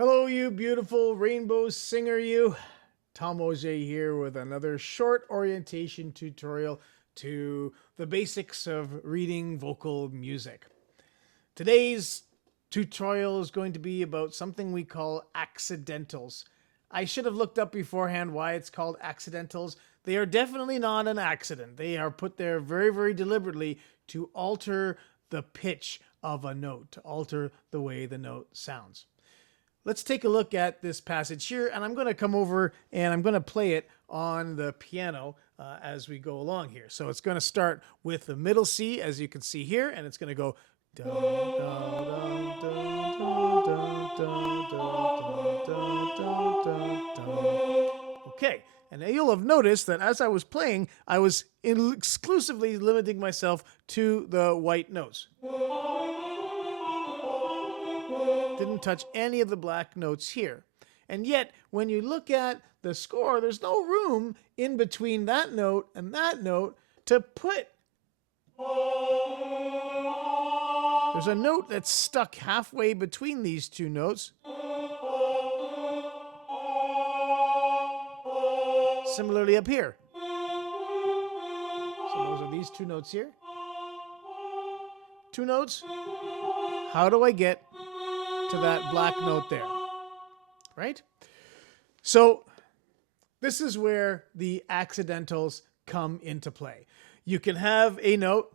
Hello, you beautiful rainbow singer, you. Tom Auger here with another short orientation tutorial to the basics of reading vocal music. Today's tutorial is going to be about something we call accidentals. I should have looked up beforehand why it's called accidentals. They are definitely not an accident. They are put there very, very deliberately to alter the pitch of a note, to alter the way the note sounds. Let's take a look at this passage here, and I'm going to come over and I'm going to play it on the piano as we go along here. So it's going to start with the middle C, as you can see here, and it's going to go dun, dun, dun, dun, dun, dun, dun, dun, dun, dun. Okay, and you'll have noticed that as I was playing, I was exclusively limiting myself to the white notes. Didn't touch any of the black notes here. And yet, when you look at the score, there's no room in between that note and that note to put. There's a note that's stuck halfway between these two notes. Similarly up here. So those are these two notes here. Two notes. How do I get to that black note there, right? So this is where the accidentals come into play. You can have a note,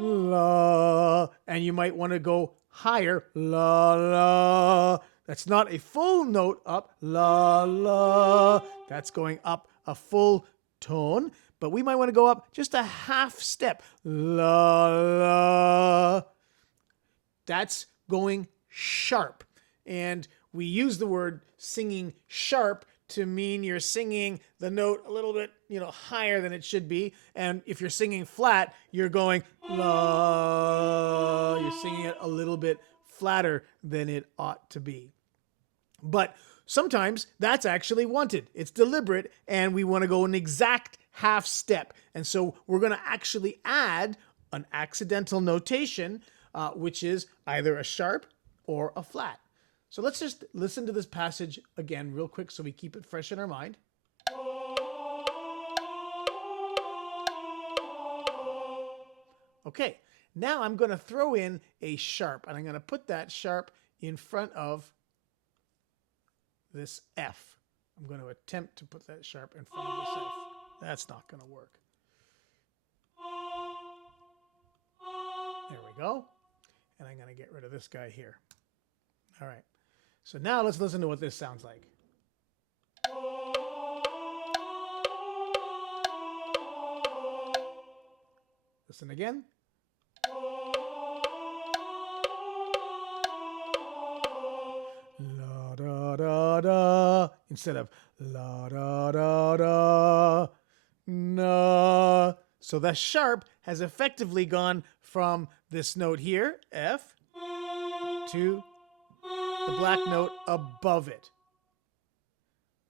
la, and you might want to go higher, la, la. That's not a full note up, la, la. That's going up a full tone, but we might want to go up just a half step, la, la. That's going sharp. And we use the word singing sharp to mean you're singing the note a little bit, higher than it should be. And if you're singing flat, you're going la. You're singing it a little bit flatter than it ought to be. But sometimes that's actually wanted. It's deliberate, and we want to go an exact half step. And so we're going to actually add an accidental notation, which is either a sharp or a flat. So let's just listen to this passage again real quick so we keep it fresh in our mind. Okay, now I'm going to throw in a sharp, and I'm going to put that sharp in front of this F. I'm going to attempt to put that sharp in front of this F. That's not going to work. There we go. And I'm going to get rid of this guy here. All right. So now let's listen to what this sounds like. Listen again. La da da da instead of la da da da na. So the sharp has effectively gone from this note here, F, to the black note above it.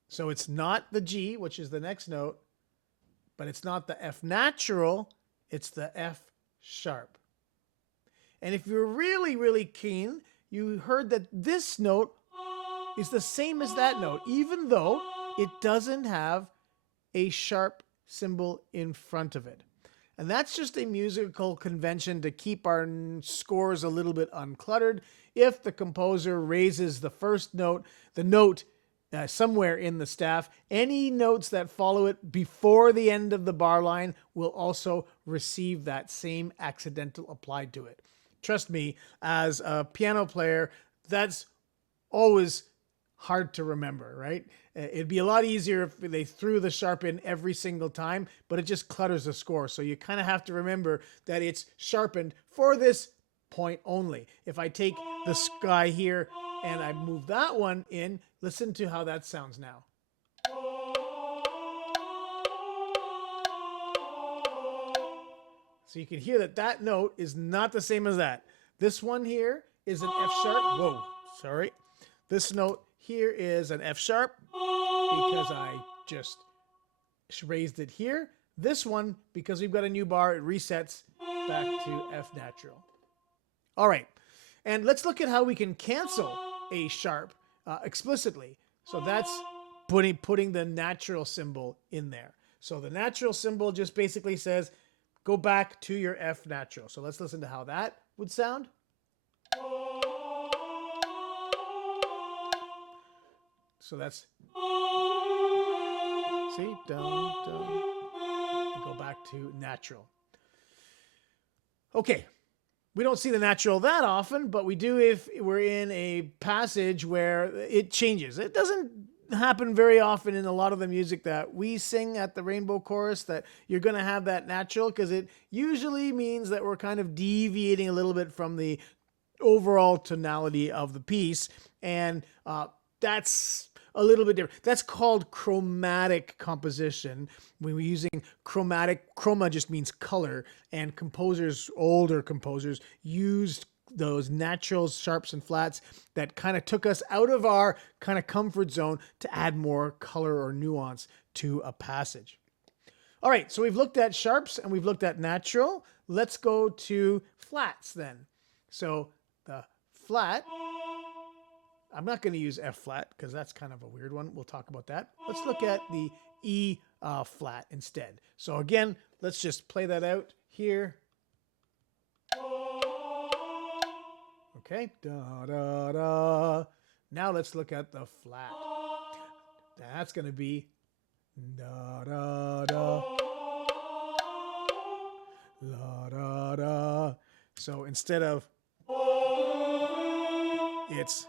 So it's not the G, which is the next note, but it's not the F natural, it's the F sharp. And if you're really, really keen, you heard that this note is the same as that note, even though it doesn't have a sharp symbol in front of it. And that's just a musical convention to keep our scores a little bit uncluttered. If the composer raises the first note, the note somewhere in the staff, any notes that follow it before the end of the bar line will also receive that same accidental applied to it. Trust me, as a piano player, that's always hard to remember, right? It'd be a lot easier if they threw the sharp in every single time, but it just clutters the score. So you kind of have to remember that it's sharpened for this point only. If I take the sky here and I move that one in, listen to how that sounds now. So you can hear that that note is not the same as that. This one here is an F sharp. Whoa, sorry. This note here is an F sharp because I just raised it here. This one, because we've got a new bar, it resets back to F natural. All right, and let's look at how we can cancel a sharp explicitly. So that's putting the natural symbol in there. So the natural symbol just basically says, go back to your F natural. So let's listen to how that would sound. So that's, see, dum, dum, and go back to natural. Okay, we don't see the natural that often, but we do if we're in a passage where it changes. It doesn't happen very often in a lot of the music that we sing at the Rainbow Chorus that you're going to have that natural, because it usually means that we're kind of deviating a little bit from the overall tonality of the piece, and that's a little bit different. That's called chromatic composition. When we're using chromatic, chroma just means color, and composers, older composers, used those natural sharps and flats that kind of took us out of our kind of comfort zone to add more color or nuance to a passage. All right, so we've looked at sharps and we've looked at natural. Let's go to flats then. So the flat, I'm not going to use F flat because that's kind of a weird one. We'll talk about that. Let's look at the E flat instead. So again, let's just play that out here. Okay, da da da. Now let's look at the flat. That's going to be da da da, la da da. So instead of, it's,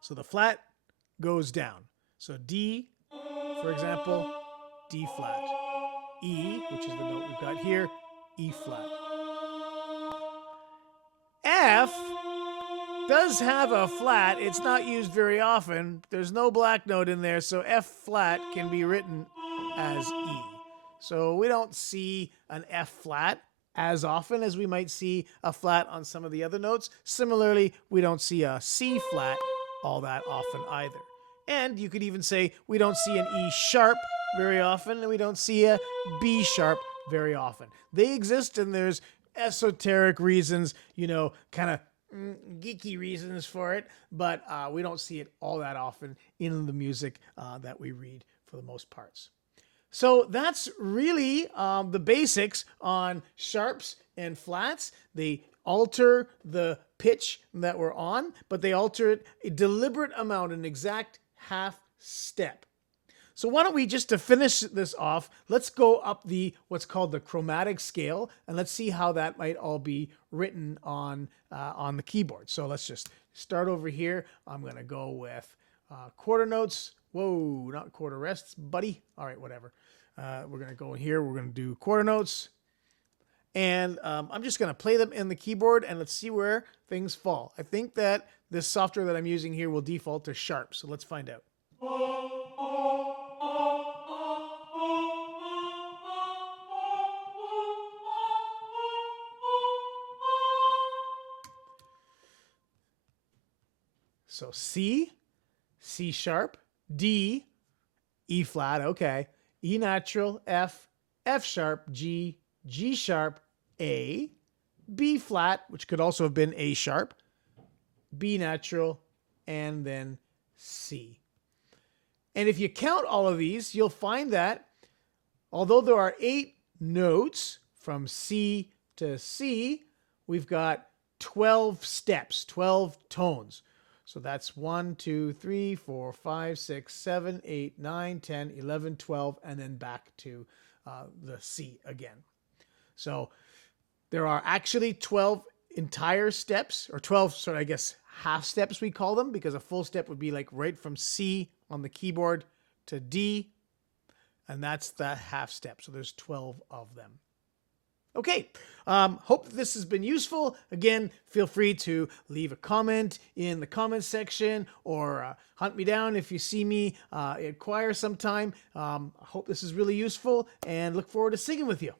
so the flat goes down. So D, for example, D flat. E, which is the note we've got here, E flat. F does have a flat. It's not used very often. There's no black note in there, so F flat can be written as E. So we don't see an F flat as often as we might see a flat on some of the other notes. Similarly, we don't see a C flat all that often either. And you could even say we don't see an E sharp very often, and we don't see a B sharp very often. They exist, and there's esoteric reasons, you know, kind of geeky reasons for it, but we don't see it all that often in the music that we read for the most parts. So that's really the basics on sharps and flats. They alter the pitch that we're on, but they alter it a deliberate amount, an exact half step. So why don't we, just to finish this off, let's go up the what's called the chromatic scale, and let's see how that might all be written on the keyboard. So let's just start over here. I'm going to go with quarter notes. Whoa, not quarter rests, buddy. All right, whatever. We're going to go in here. We're going to do quarter notes. And I'm just going to play them in the keyboard, and let's see where things fall. I think that this software that I'm using here will default to sharp, so let's find out. So C, C sharp, D, E flat, okay, E natural, F, F sharp, G, G sharp, A, B flat, which could also have been A sharp, B natural, and then C. And if you count all of these, you'll find that although there are 8 notes from C to C, we've got 12 steps, 12 tones. So that's 1, 2, 3, 4, 5, 6, 7, 8, 9, 10, 11, 12, and then back to the C again. So there are actually 12 entire steps, or 12, sort of, I guess, half steps we call them, because a full step would be like right from C on the keyboard to D, and that's the half step. So there's 12 of them. Okay, hope this has been useful. Again, feel free to leave a comment in the comments section, or hunt me down if you see me at choir sometime. I hope this is really useful, and look forward to singing with you.